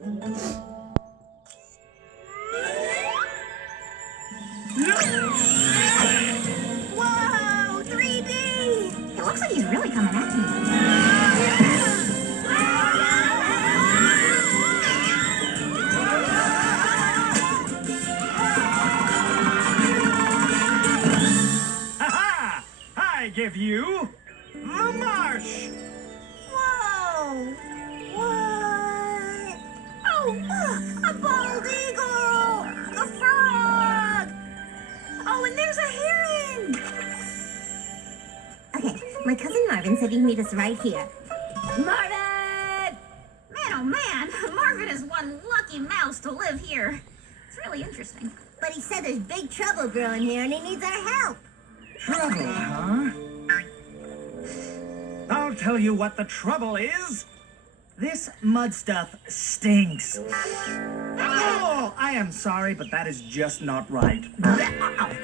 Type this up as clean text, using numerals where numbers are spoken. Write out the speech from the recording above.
Whoa! 3D! It looks like he's really coming at me. Ha-ha! I give you the marsh! Whoa! What? Oh, look! A bald eagle! A frog! Oh, and there's a heron! Okay, my cousin Marvin said he'd meet us right here. Marvin! Man, oh man, Marvin is one lucky mouse to live here. It's really interesting. But he said there's big trouble brewing here and he needs our help. Trouble, huh? I'll tell you what the trouble is. This mud stuff stinks. Oh, I am sorry, but that is just not right.